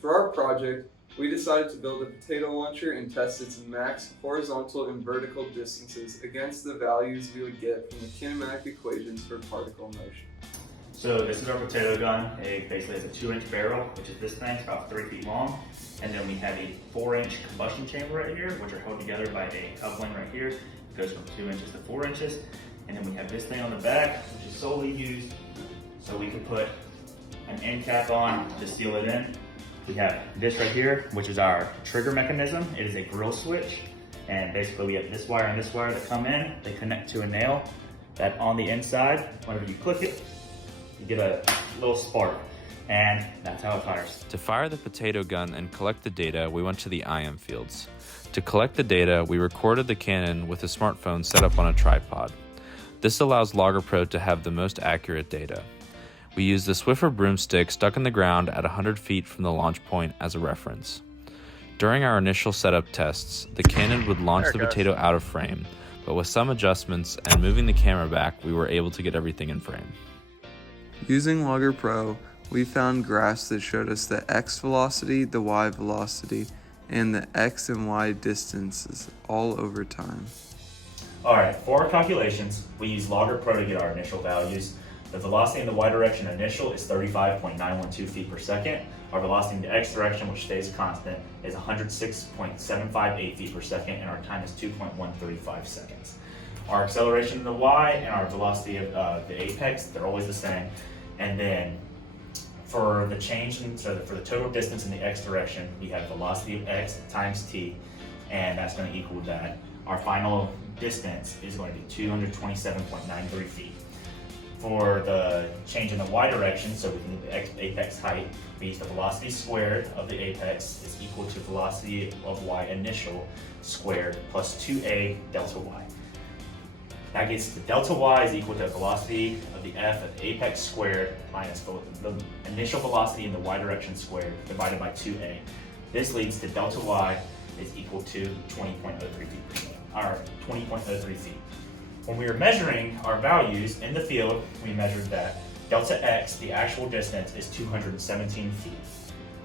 For our project, we decided to build a potato launcher and test its max horizontal and vertical distances against the values we would get from the kinematic equations for particle motion. So this is our potato gun. It basically has a 2-inch barrel, which is this thing, it's about 3 feet long. And then we have a 4-inch combustion chamber right here, which are held together by a coupling right here. It goes from 2 inches to 4 inches. And then we have this thing on the back, which is solely used so we can put an end cap on to seal it in. We have this right here, which is our trigger mechanism. It is a grill switch. And basically we have this wire and this wire that come in. They connect to a nail that on the inside, whenever you click it, you get a little spark, and that's how it fires. To fire the potato gun and collect the data, we went to the IM fields. To collect the data, we recorded the cannon with a smartphone set up on a tripod. This allows Logger Pro to have the most accurate data. We used the Swiffer broomstick stuck in the ground at 100 feet from the launch point as a reference. During our initial setup tests, the cannon would launch the potato out of frame, but with some adjustments and moving the camera back, we were able to get everything in frame. Using Logger Pro, we found graphs that showed us the x velocity, the y velocity, and the x and y distances all over time. All right, for our calculations, we use Logger Pro to get our initial values. The velocity in the y direction initial is 35.912 feet per second. Our velocity in the x direction, which stays constant, is 106.758 feet per second, and our time is 2.135 seconds. Our acceleration in the y and our velocity of the apex, they're always the same. And then for the change, for the total distance in the x direction, we have velocity of x times t, and that's going to equal that. Our final distance is going to be 227.93 feet. For the change in the y direction, so we can get the apex height, we use the velocity squared of the apex is equal to velocity of y initial squared plus 2a delta y. That gets the delta y is equal to the velocity of the f of the apex squared minus the initial velocity in the y direction squared divided by 2a. This leads to delta y is equal to 20.03 feet, or 20.03 feet. When we were measuring our values in the field, we measured that delta x, the actual distance, is 217 feet.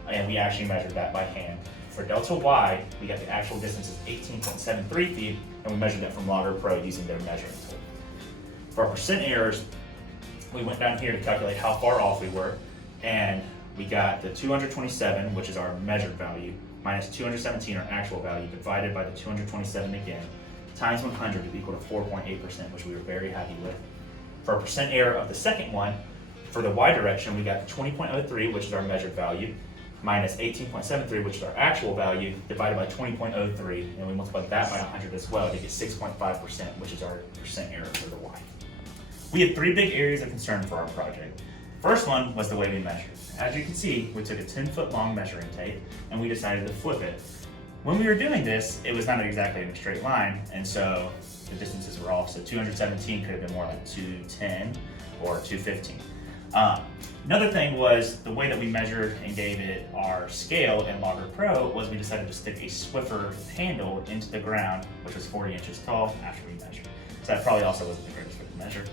And we actually measured that by hand. For delta y, we got the actual distance is 18.73 feet, and we measured that from Logger Pro using their measuring tool. For our percent errors, we went down here to calculate how far off we were, and we got the 227, which is our measured value, minus 217, our actual value, divided by the 227 again, times 100 to equal to 4.8%, which we were very happy with. For our percent error of the second one, for the y direction, we got the 20.03, which is our measured value, minus 18.73, which is our actual value, divided by 20.03, and we multiplied that by 100 as well to get 6.5%, which is our percent error for the y. We had 3 big areas of concern for our project. First one was the way we measured. As you can see, we took a 10-foot long measuring tape, and we decided to flip it. When we were doing this, it was not exactly in a straight line, and so the distances were off. So 217 could have been more like 210 or 215. Another thing was the way that we measured and gave it our scale in Logger Pro was we decided to stick a Swiffer handle into the ground, which was 40 inches tall after we measured. So that probably also wasn't the greatest way to measure.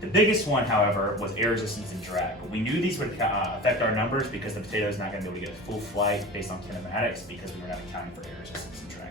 The biggest one, however, was air resistance and drag. We knew these would affect our numbers because the potato is not going to be able to get full flight based on kinematics because we were not accounting for air resistance and drag.